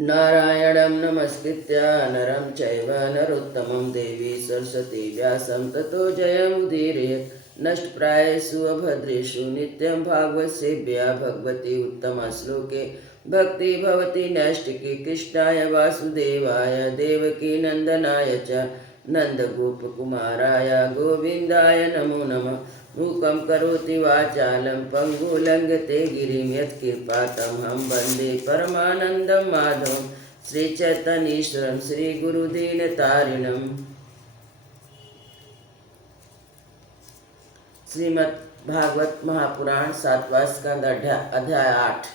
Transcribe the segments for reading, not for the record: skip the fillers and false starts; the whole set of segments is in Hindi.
नारायणं नमस्कृत्य नरं चैव नरोत्तमं देवी सरस्वती व्यासं ततो जयमुदीरयेत् नष्टप्रायेषु अभद्रेषु नित्यं भागवतसेव्या भगवती उत्तमश्लोके भक्ति भवति नैष्टिकी कृष्णाय वासुदेवाय देवकी नन्दनाय च नन्दगोपकुमाराय गोविन्दाय नमो नमः। मूकं करोति वाचालं पङ्गुलङ्घते गिरिं यत्कृपातमहं वन्दे परमानन्दं माधवं श्रीचैतन्येश्वरं श्रीगुरुदीनतारिणम्। श्रीमद् भागवत महापुराण 7वां स्कंद अध्याय 8।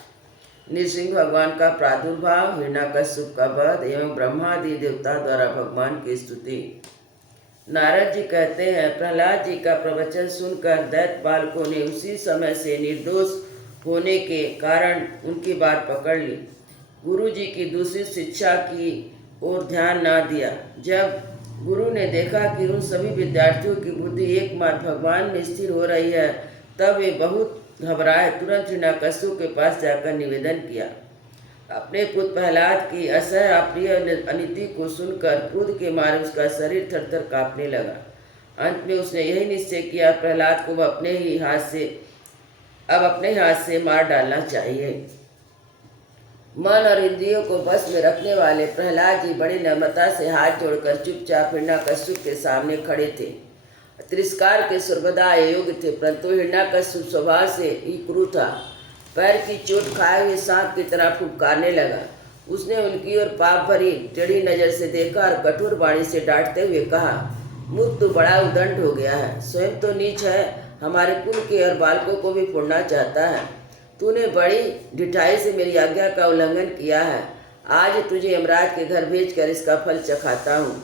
नृसिंह भगवान का प्रादुर्भाव, हिरण्यकश्यप का वध एवं ब्रह्मादि देवता द्वारा भगवान की स्तुति। नारद जी कहते हैं, प्रहलाद जी का प्रवचन सुनकर दैत्य बालकों ने उसी समय से निर्दोष होने के कारण उनकी बात पकड़ ली। गुरु जी की दूसरी शिक्षा की ओर ध्यान ना दिया। जब गुरु ने देखा कि उन सभी विद्यार्थियों की बुद्धि एकमात्र भगवान में स्थिर हो रही है, तब वे बहुत घबराए। तुरंत हिरण्यकश्यप के पास जाकर निवेदन किया। अपने पुत्र प्रहलाद की असह्य अप्रिय अनिति को सुनकर क्रोध के मारे उसका शरीर थरथर कांपने लगा। अंत में उसने यही निश्चय किया, प्रहलाद को अब अपने हाथ से मार डालना चाहिए। मन और इंद्रियों को बस में रखने वाले प्रहलाद जी बड़ी नम्रता से हाथ जोड़कर चुपचाप हिरण्यकश्यप के सामने खड़े थे। तिरस्कार के सर्वदा योग्य थे, परंतु हिरण्यकश्यप स्वभाव से ही क्रूर था। पैर की चोट खाए हुए सांप की तरह फुफकारने लगा। उसने उनकी ओर पाप भरी टेढ़ी नजर से देखा और कठोर वाणी से डांटते हुए कहा, मूर्ख तो बड़ा उदंड हो गया है, स्वयं तो नीच है, हमारे कुल के और बालकों को भी फोड़ना चाहता है। तूने बड़ी ढिठाई से मेरी आज्ञा का उल्लंघन किया है। आज तुझे यमराज के घर भेजकर इसका फल चखाता हूँ।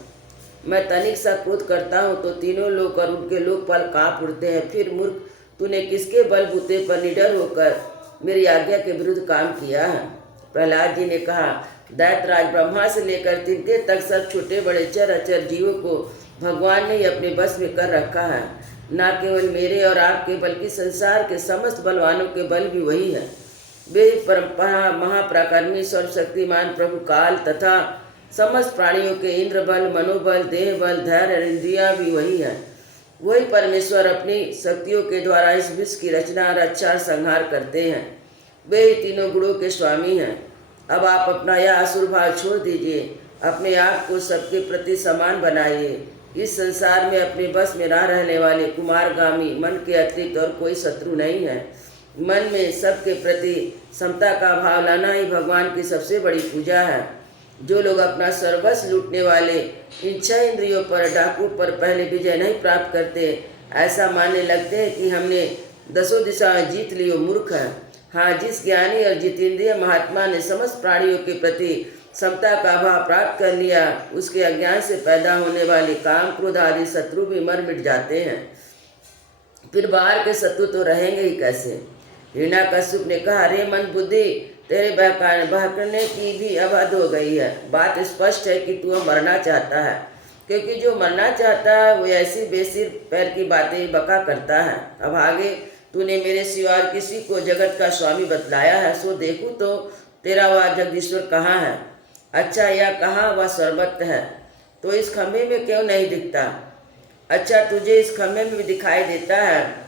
मैं तनिक सा क्रोध करता हूँ तो तीनों लोग और उनके लोकपाल कांप उठते हैं। फिर मूर्ख, तूने किसके बलबूते पर निडर होकर मेरी आज्ञा के विरुद्ध काम किया है? प्रहलाद जी ने कहा, दैत्यराज ब्रह्मा से लेकर तिनके तक सब छोटे बड़े चर अचर जीवों को भगवान ने ही अपने बस में कर रखा है। न केवल मेरे और आपके बल्कि संसार के समस्त बलवानों के बल भी वही है। वे परंपरा महापराक्रमी सर्वशक्तिमान प्रभु काल तथा समस्त प्राणियों के इंद्र बल, मनोबल, देह बल, धैर्य और इंद्रिया भी वही है। वही परमेश्वर अपनी शक्तियों के द्वारा इस विश्व की रचना और अच्छा संहार करते हैं। वे ही तीनों गुणों के स्वामी हैं। अब आप अपना यह असुर भाव छोड़ दीजिए, अपने आप को सबके प्रति समान बनाइए। इस संसार में अपने बस में ना रहने वाले कुमारगामी मन के अतिरिक्त और कोई शत्रु नहीं है। मन में सबके प्रति समता का भाव लाना ही भगवान की सबसे बड़ी पूजा है। जो लोग अपना सर्वस्व लूटने वाले इन 6 इंद्रियों पर, डाकू पर पहले विजय नहीं प्राप्त करते, ऐसा मानने लगते हैं कि हमने 10 दिशाएं जीत ली, वो मूर्ख है। हाँ, जिस ज्ञानी और जितेंद्रिय महात्मा ने समस्त प्राणियों के प्रति समता का भाव प्राप्त कर लिया, उसके अज्ञान से पैदा होने वाले काम, क्रोध आदि शत्रु भी मर मिट जाते हैं। फिर बाहर के शत्रु तो रहेंगे ही कैसे? हिरण्यकश्यप ने कहा, अरे मन बुद्धि, तेरे बहकने की भी अब हद हो गई है। बात स्पष्ट है कि तू मरना चाहता है, क्योंकि जो मरना चाहता है वो ऐसी बेसिर पैर की बातें बका करता है। अब आगे तूने मेरे सिवा किसी को जगत का स्वामी बतलाया है, सो देखूँ तो तेरा वह जगदीश्वर कहाँ है? अच्छा, यह कहाँ वह सर्वत्र है, तो इस खम्भे में क्यों नहीं दिखता? अच्छा, तुझे इस खम्भे में भी दिखाई देता है?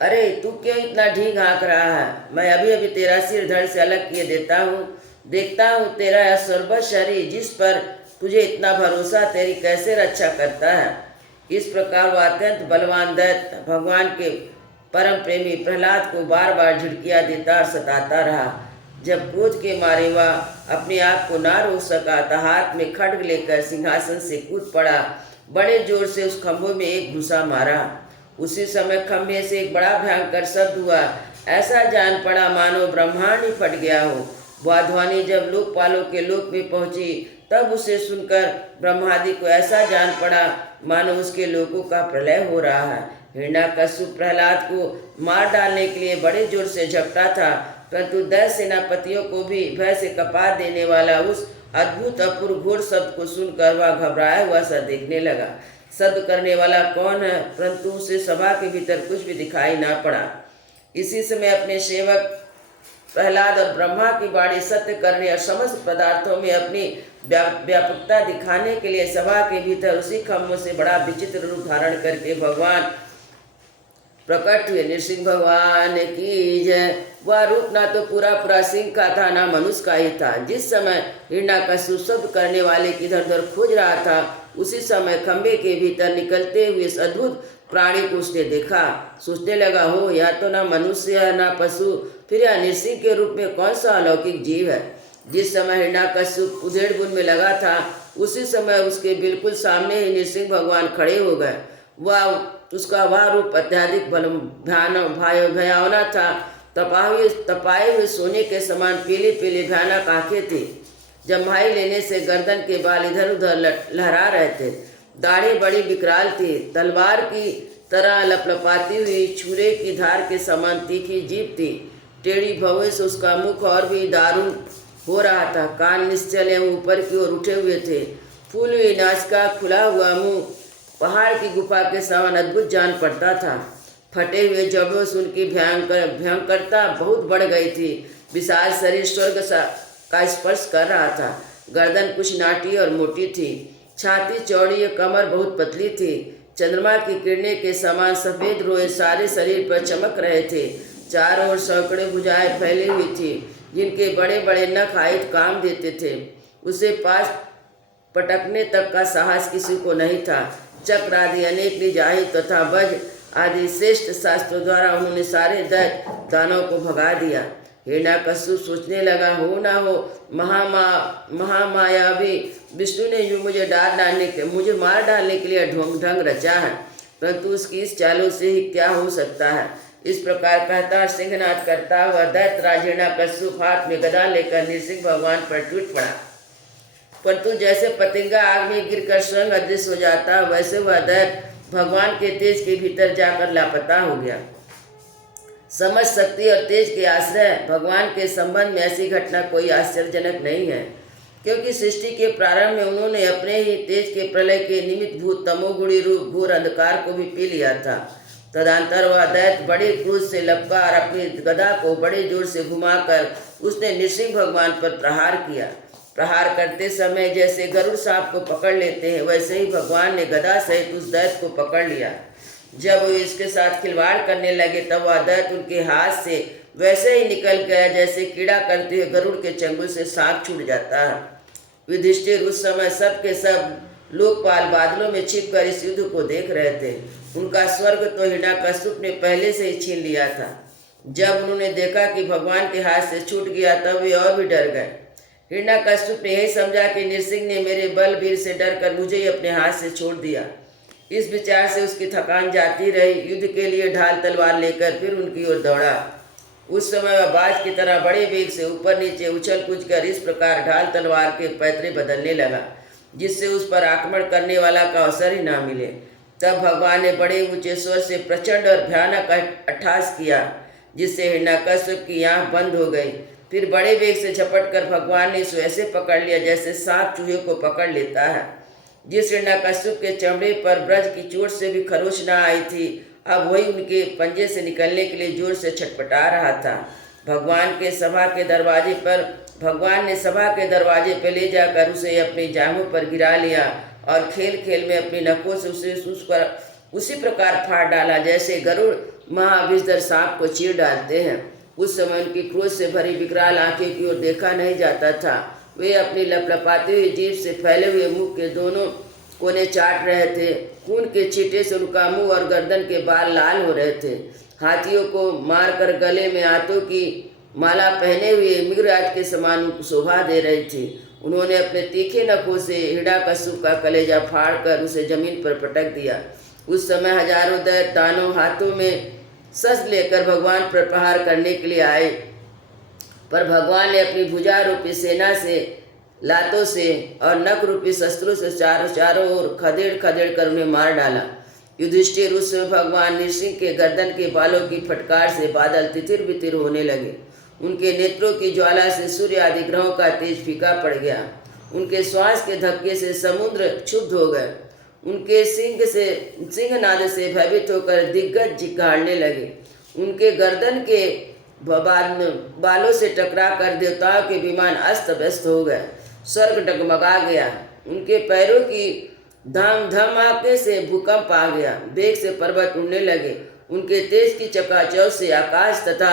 अरे तू क्यों इतना ढींग हाँक रहा है? मैं अभी अभी तेरा सिर धड़ से अलग किए देता हूँ। देखता हूँ तेरा यह सर्वस्व शरीर, जिस पर तुझे इतना भरोसा, तेरी कैसे रक्षा करता है। इस प्रकार वह अत्यंत बलवान दैत्य भगवान के परम प्रेमी प्रहलाद को बार बार झिड़कियाँ देता और सताता रहा। जब क्रोध के मारे वह अपने आप को ना रोक सका तो हाथ में खड्ग लेकर सिंहासन से कूद पड़ा। बड़े जोर से उस खम्भों में एक घुसा मारा। उसी समय खम्भे से एक बड़ा भयंकर शब्द हुआ। ऐसा जान पड़ा मानो ब्रह्मांड ही फट गया हो। वह ध्वनि जब लोकपालों के लोक में पहुंची, तब उसे सुनकर ब्रह्मादि को ऐसा जान पड़ा मानो उसके लोगों का प्रलय हो रहा है। हिरण्यकश्यप प्रहलाद को मार डालने के लिए बड़े जोर से झपटा था, परंतु 10 सेनापतियों को भी भय से कपा देने वाला उस अद्भुत अपूर्व घोर शब्द को सुनकर वह घबराया हुआ सा देखने लगा। शब्द करने वाला कौन है? परंतु उसे सभा के भीतर कुछ भी दिखाई ना पड़ा। इसी समय अपने सेवक प्रहलाद और ब्रह्मा की वाणी सत्य करने और समस्त पदार्थों में अपनी व्यापकता दिखाने के लिए सभा के भीतर उसी खम्भों से बड़ा विचित्र रूप धारण करके भगवान प्रकट हुए। नृसिंह भगवान की जय। वह रूप ना तो पूरा पूरा सिंह का था, ना मनुष्य का ही था। जिस समय हिरण्यकश्यप शब्द करने वाले की इधर उधर खोज रहा था, उसी समय खंबे के भीतर निकलते हुए इस अद्भुत प्राणी को उसने देखा। सोचने लगा, हो या तो ना मनुष्य है ना पशु, फिर यह नृसिंह के रूप में कौन सा अलौकिक जीव है। जिस समय हिरण्यकश्यप उधेड़ बुन में लगा था, उसी समय उसके बिल्कुल सामने ही नृसिंह भगवान खड़े हो गए। उसका वह रूप अत्यधिक भयावना था। तपाए हुए सोने के समान पीली पीली भयानक आंखें थी। जम्हाई लेने से गर्दन के बाल इधर उधर लहरा रहे थे। दाढ़ी बड़ी विकराल थी। तलवार की तरह लपलपाती हुई छुरे की धार के समान तीखी जीभ थी। टेढ़ी भौं से उसका मुख और भी दारुण हो रहा था। कान निश्चल एवं ऊपर की ओर उठे हुए थे। फूली हुई नासिका, खुला हुआ मुंह पहाड़ की गुफा के समान अद्भुत जान पड़ता था। फटे हुए जबड़ों से उनकी भयंकरता बहुत बढ़ गई थी। विशाल शरीर स्वर्ग का स्पर्श कर रहा था। गर्दन कुछ नाटी और मोटी थी। छाती चौड़ी और कमर बहुत पतली थी। चंद्रमा की किरणें के समान सफ़ेद रोए सारे शरीर पर चमक रहे थे। चारों ओर सैकड़ों भुजाएं फैली हुई थी, जिनके बड़े बड़े नख आयुध काम देते थे। उसे पास पटकने तक का साहस किसी को नहीं था। चक्र आदि अनेक निजाही तथा वज्र आदि श्रेष्ठ शास्त्रों द्वारा उन्होंने सारे दैत्य दानव को भगा दिया। हिरण्यकश्यप सोचने लगा, हो ना हो महामायावी विष्णु ने यूँ मुझे मार डालने के लिए ढंग रचा है, परंतु उसकी इस चालों से ही क्या हो सकता है। इस प्रकार कहता सिंहनाद करता हुआ दैत्यराज हिरण्यकश्यप हाथ में गदा लेकर नृसिंह भगवान पर टूट पड़ा। परंतु जैसे पतंगा आग में गिरकर स्वयं अदृश्य हो जाता, वैसे वह दैत्य भगवान के तेज के भीतर जाकर लापता हो गया। समझ शक्ति और तेज के आश्रय भगवान के संबंध में ऐसी घटना कोई आश्चर्यजनक नहीं है, क्योंकि सृष्टि के प्रारंभ में उन्होंने अपने ही तेज के प्रलय के निमित्त भूत तमोगुणी रूप घोर अंधकार को भी पी लिया था। तदंतर वह दैत्य बड़े क्रोध से लपका और अपनी गदा को बड़े जोर से घुमाकर उसने नृसिंह भगवान पर प्रहार किया। प्रहार करते समय जैसे गरुड़ सांप को पकड़ लेते हैं, वैसे ही भगवान ने गदा सहित उस दैत्य को पकड़ लिया। जब वो इसके साथ खिलवाड़ करने लगे, तब वह दैत्य उनके हाथ से वैसे ही निकल गया जैसे कीड़ा करते हुए गरुड़ के चंगुल से सांप छूट जाता है। युधिष्ठिर उस समय सब के सब लोकपाल बादलों में छिपकर इस युद्ध को देख रहे थे। उनका स्वर्ग तो हिरण्यकश्यप ने पहले से ही छीन लिया था। जब उन्होंने देखा कि भगवान के हाथ से छूट गया, तब वे और भी डर गए। हिरण्यकश्यप ने यही समझा कि नृसिंह ने मेरे बलवीर से डरकर मुझे ही अपने हाथ से छोड़ दिया। इस विचार से उसकी थकान जाती रही। युद्ध के लिए ढाल तलवार लेकर फिर उनकी ओर दौड़ा। उस समय वह बाज की तरह बड़े वेग से ऊपर नीचे उछल कूद कर इस प्रकार ढाल तलवार के पैतरे बदलने लगा, जिससे उस पर आक्रमण करने वाला का अवसर ही ना मिले। तब भगवान ने बड़े ऊंचे स्वर से प्रचंड और भयानक अट्टहास किया, जिससे हिरण्यकश्यप की आँख बंद हो गई। फिर बड़े वेग से झपट कर भगवान ने इसे ऐसे पकड़ लिया जैसे सांप चूहे को पकड़ लेता है। जिस हिरण्यकश्यप के चमड़े पर ब्रज की चोट से भी खरोच न आई थी, अब वही उनके पंजे से निकलने के लिए जोर से छटपटा रहा था। भगवान ने सभा के दरवाजे पर ले जाकर उसे अपनी जांघों पर गिरा लिया और खेल खेल में अपनी नखों से उसे उसी प्रकार फाड़ डाला जैसे गरुड़ महाविषधर सांप को चीर डालते हैं। उस समय उनकी क्रोध से भरी विकराल आंखें की ओर देखा नहीं जाता था। वे अपनी लपलपाती हुई जीभ से फैले हुए मुंह के दोनों कोने चाट रहे थे। खून के छींटे से उनका मुंह और गर्दन के बाल लाल हो रहे थे। हाथियों को मारकर गले में आंतों की माला पहने हुए मृगराज के समान शोभा दे रही थी। उन्होंने अपने तीखे नखों से हिरण्यकश्यप का कलेजा फाड़कर उसे जमीन पर पटक दिया। उस समय हजारों दैत्य दानव हाथों में शस्त्र लेकर भगवान पर प्रहार करने के लिए आए, पर भगवान ने अपनी भुजा रूपी सेना से, लातों से और नख रूपी शस्त्रों से चारों ओर खदेड़ खदेड़ कर उन्हें मार डाला। युधिष्ठिर उस समय भगवान नृसिंह के गर्दन के बालों की फटकार से बादल तितिर बितिर होने लगे। उनके नेत्रों की ज्वाला से सूर्य आदि ग्रहों का तेज फीका पड़ गया। उनके श्वास के धक्के से समुद्र क्षुब्ध हो गए। उनके सिंहनाद से भयभीत होकर दिग्गज झिकाड़ने लगे। उनके गर्दन के बाद में बालों से टकरा कर देवताओं के विमान अस्त व्यस्त हो गए। स्वर्ग डगमगा गया। उनके पैरों की धमाके से भूकंप आ गया। वेग से पर्वत उड़ने लगे। उनके तेज की चकाचौंध से आकाश तथा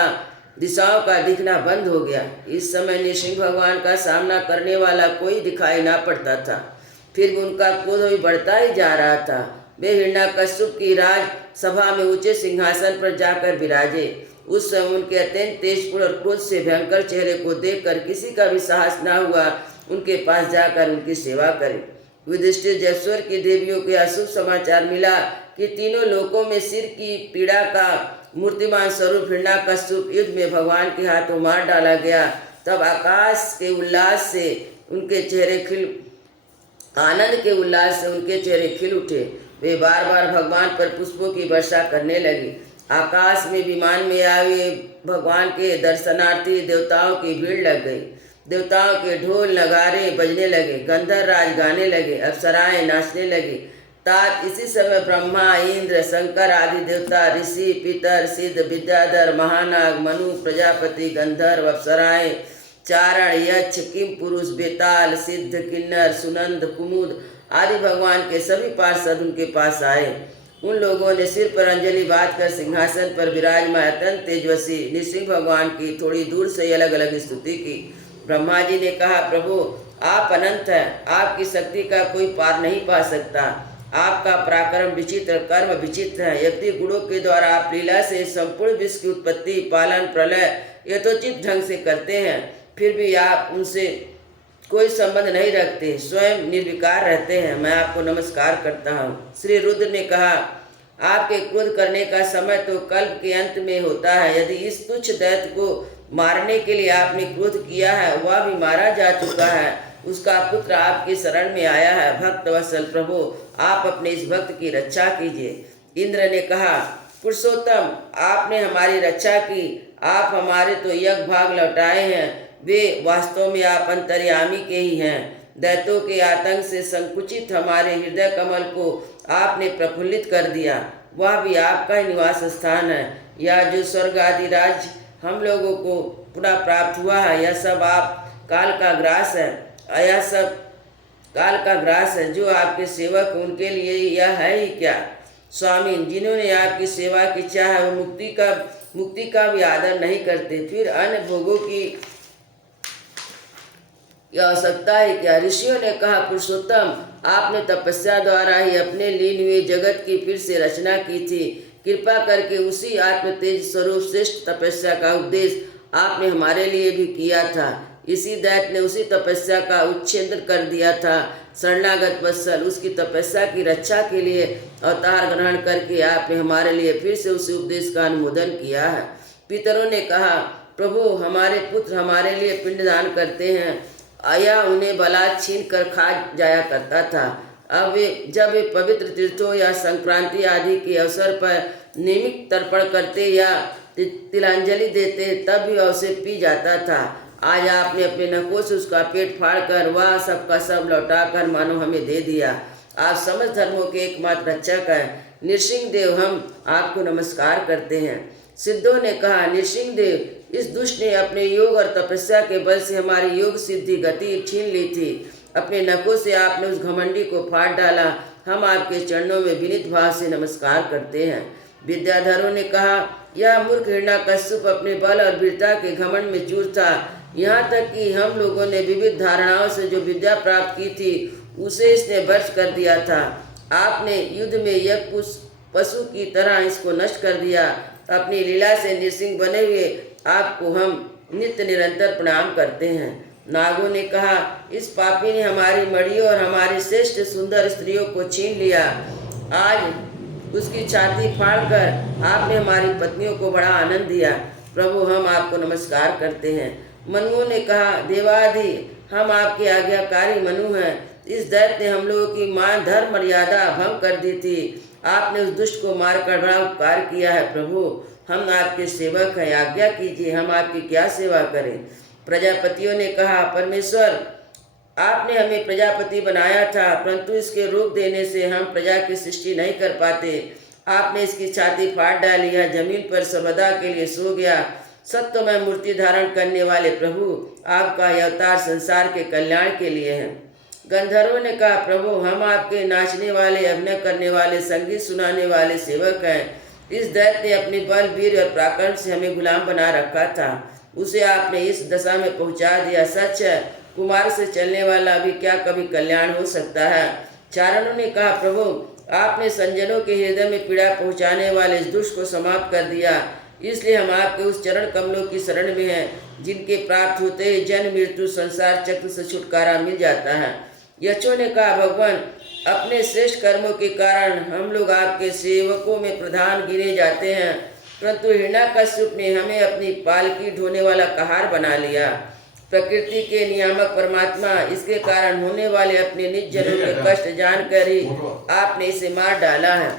दिशाओं का दिखना बंद हो गया। इस समय नृसिंह भगवान का सामना करने वाला कोई दिखाई ना पड़ता था। फिर भी उनका क्रोध भी बढ़ता ही जा रहा था। वे हिरण्यकश्यप की राज सभा में ऊंचे सिंहासन पर जाकर विराजे। उस समय उनके अत्यंत तेजपूर्ण और क्रोध से भयंकर चेहरे को देखकर किसी का भी साहस न हुआ उनके पास जाकर उनकी सेवा करे। युधिष्ठिर जब स्वर्ग की देवियों को अशुभ समाचार मिला कि तीनों लोकों में सिर की पीड़ा का मूर्तिमान स्वरूप हिरण्यकश्यप युद्ध में भगवान के हाथों मार डाला गया, तब आकाश के उल्लास से उनके चेहरे आनंद के उल्लास से उनके चेहरे खिल उठे। वे बार बार भगवान पर पुष्पों की वर्षा करने लगी। आकाश में विमान में आए भगवान के दर्शनार्थी देवताओं की भीड़ लग गई। देवताओं के ढोल नगारे बजने लगे, गंधर्व राज गाने लगे, अप्सराएं नाचने लगी। तात इसी समय ब्रह्मा, इंद्र, शंकर आदि देवता, ऋषि, पितर, सिद्ध, विद्याधर, महानाग, मनु, प्रजापति, गंधर्व, अप्सराएं, चारण, यक्ष, किम पुरुष, बेताल, सिद्ध, किन्नर, सुनंद, कुमुद आदि भगवान के सभी पार्षद उनके पास आए। उन लोगों ने सिर पर अंजलि बांधकर सिंहासन पर विराजमान अत्यंत तेजस्वी नृसिंह भगवान की थोड़ी दूर से अलग अलग स्तुति की। ब्रह्मा जी ने कहा, प्रभु आप अनंत हैं, आपकी शक्ति का कोई पार नहीं पा सकता। आपका पराक्रम विचित्र, कर्म विचित्र है। यद्यपि गुणों के द्वारा आप लीला से संपूर्ण विश्व की उत्पत्ति, पालन, प्रलय यथोचित ढंग से करते हैं, फिर भी आप उनसे कोई संबंध नहीं रखते, स्वयं निर्विकार रहते हैं। मैं आपको नमस्कार करता हूँ। श्री रुद्र ने कहा, आपके क्रोध करने का समय तो कल्प के अंत में होता है। यदि इस तुच्छ दैत्य को मारने के लिए आपने क्रोध किया है, वह भी मारा जा चुका है। उसका पुत्र आपकी शरण में आया है। भक्त वत्सल प्रभु, आप अपने इस भक्त की रक्षा कीजिए। इंद्र ने कहा, पुरुषोत्तम आपने हमारी रक्षा की। आप हमारे तो यज्ञ भाग लौटाए हैं, वे वास्तव में आप अंतर्यामी के ही हैं। दैत्यों के आतंक से संकुचित हमारे हृदय कमल को आपने प्रफुल्लित कर दिया। वह भी आपका ही निवास स्थान है। यह जो स्वर्ग आदि राज हम लोगों को पुनः प्राप्त हुआ है, यह सब आप काल का ग्रास है। यह सब काल का ग्रास है। जो आपके सेवक उनके लिए यह है ही क्या। स्वामी, जिन्होंने आपकी सेवा की चाह वो मुक्ति का भी आदर नहीं करते, फिर अन्य भोगों की आवश्यकता है क्या। ऋषियों ने कहा, पुरुषोत्तम आपने तपस्या द्वारा ही अपने लीन हुए जगत की फिर से रचना की थी। कृपा करके उसी आत्म तेज स्वरूप श्रेष्ठ तपस्या का उपदेश आपने हमारे लिए भी किया था। इसी दैत्य ने उसी तपस्या का उच्छेदन कर दिया था। शरणागत वत्सल, उसकी तपस्या की रक्षा के लिए अवतार ग्रहण करके आपने हमारे लिए फिर से उसी उपदेश का अनुमोदन किया है। पितरों ने कहा, प्रभु हमारे पुत्र हमारे लिए पिंडदान करते हैं, या उन्हें बलात् छीन कर खा जाया करता था। अब जब वे पवित्र तीर्थों या संक्रांति आदि के अवसर पर नियमित तर्पण करते या तिलांजलि देते, तब भी वह उसे पी जाता था। आज आपने अपने नखों से उसका पेट फाड़कर वह सबका सब लौटाकर मानो हमें दे दिया। आप समस्त धर्मों के एकमात्र रक्षक हैं। नृसिंह देव, हम आपको नमस्कार करते हैं। सिद्धों ने कहा, नृसिंह देव, इस दुष्ट ने अपने योग और तपस्या के बल से हमारी योग सिद्धि गति छीन ली थी। अपने नखों से आपने उस घमंडी को फाड़ डाला। हम आपके चरणों में विनीत भाव से नमस्कार करते हैं। विद्याधरों ने कहा, यह मूर्ख हिरण्यकश्यप अपने बल और वीरता के घमंड में चूर था। यहाँ तक कि हम लोगों ने विविध धारणाओं से जो विद्या प्राप्त की थी उसे इसने व्यर्थ कर दिया था। आपने युद्ध में यज्ञ पशु की तरह इसको नष्ट कर दिया। अपनी लीला से नृसिंह बने हुए आपको हम नित्य निरंतर प्रणाम करते हैं। नागों ने कहा, इस पापी ने हमारी मड़ियों और हमारी श्रेष्ठ सुंदर स्त्रियों को छीन लिया। आज उसकी छाती फाड़कर आपने हमारी पत्नियों को बड़ा आनंद दिया। प्रभु हम आपको नमस्कार करते हैं। मनुओं ने कहा, देवाधि हम आपके आज्ञाकारी मनु हैं। इस दैत्य ने हम लोगों की मान धर्म मर्यादा भंग कर दी थी। आपने उस दुष्ट को मारकर बड़ा उपकार किया है। प्रभु हम आपके सेवक हैं, आज्ञा कीजिए, हम आपकी क्या सेवा करें। प्रजापतियों ने कहा, परमेश्वर आपने हमें प्रजापति बनाया था, परंतु इसके रोक देने से हम प्रजा की सृष्टि नहीं कर पाते। आपने इसकी छाती फाड़ डाली, यह जमीन पर सर्वदा के लिए सो गया। सत्वमय मूर्ति धारण करने वाले प्रभु, आपका यह अवतार संसार के कल्याण के लिए है। गंधर्वों ने कहा, प्रभु हम आपके नाचने वाले, अभिनय करने वाले, संगीत सुनाने वाले सेवक हैं। इस दैत्य ने अपने बल, वीर और पराक्रम से हमें गुलाम बना रखा था, उसे आपने इस दशा में पहुंचा दिया। सच है, कुमार से चलने वाला अभी क्या कभी कल्याण हो सकता है। चारणों ने कहा, प्रभु आपने संजनों के हृदय में पीड़ा पहुंचाने वाले इस दुष्ट को समाप्त कर दिया, इसलिए हम आपके उस चरण कमलों की शरण में हैं, जिनके प्राप्त होते ही जन्म मृत्यु संसार चक्र से छुटकारा मिल जाता है। यक्षों ने कहा, भगवान अपने श्रेष्ठ कर्मों के कारण हम लोग आपके सेवकों में प्रधान गिने जाते हैं, परंतु हिरण्याकश्यप ने हमें अपनी पालकी ढोने वाला कहार बना लिया। प्रकृति के नियामक परमात्मा, इसके कारण होने वाले अपने निज जनों के कष्ट जानकर ही आपने इसे मार डाला है।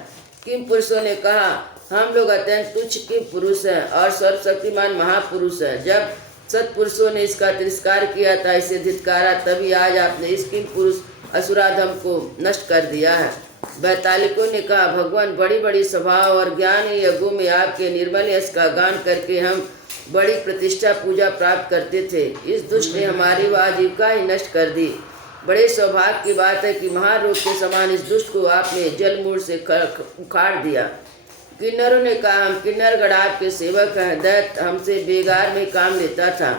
किम पुरुषों ने कहा, हम लोग अत्यंत तुच्छ किम पुरुष हैं और सर्वशक्तिमान महापुरुष हैं। जब सत्पुरुषों ने इसका तिरस्कार किया था, इसे धिक्कारा, तभी आज आपने इस किम पुरुष असुराधम को नष्ट कर दिया है। वैतालिकों ने कहा, भगवान बड़ी बड़ी सभाओं और ज्ञान यज्ञों में आपके निर्मल यश का गान करके हम बड़ी प्रतिष्ठा पूजा प्राप्त करते थे। इस दुष्ट ने हमारी वह आजीविका ही नष्ट कर दी। बड़े सौभाग्य की बात है कि महारोग के समान इस दुष्ट को आपने जलमूल से उखाड़ दिया। किन्नरों ने कहा, हम किन्नरगढ़ आपके सेवक हैं। दैत्य हमसे बेगार में काम लेता था,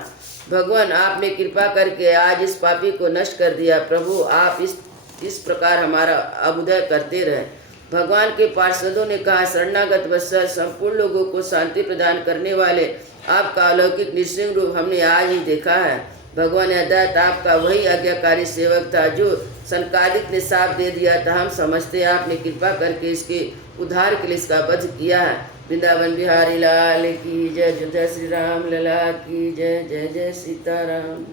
भगवान आपने कृपा करके आज इस पापी को नष्ट कर दिया। प्रभु आप इस प्रकार हमारा अभ्युदय करते रहे। भगवान के पार्षदों ने कहा, शरणागत वत्सल, संपूर्ण लोगों को शांति प्रदान करने वाले आपका अलौकिक नृसिंह रूप हमने आज ही देखा है। भगवान दैत्य आपका वही आज्ञाकारी सेवक था जो सनकादिक ने साप दे दिया था। हम समझते हैं आपने कृपा करके इसके उद्धार के लिए इसका वध किया है। वृंदावन बिहारी लाल की जय। जय श्री राम लला की जय। जय जय सीताराम।